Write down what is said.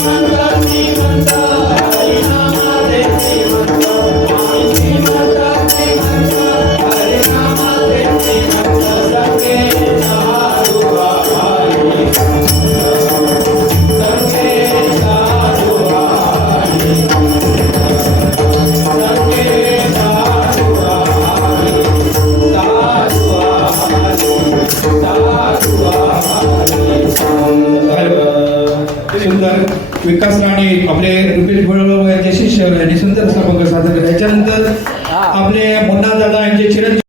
Sandra. विकास राणे आपले रुपेश गोळगाव यांचे शिष्य यांनी सुंदर असा भंग सादर केला. याच्यानंतर आपले मुन्ना दादा यांचे चिरंजीव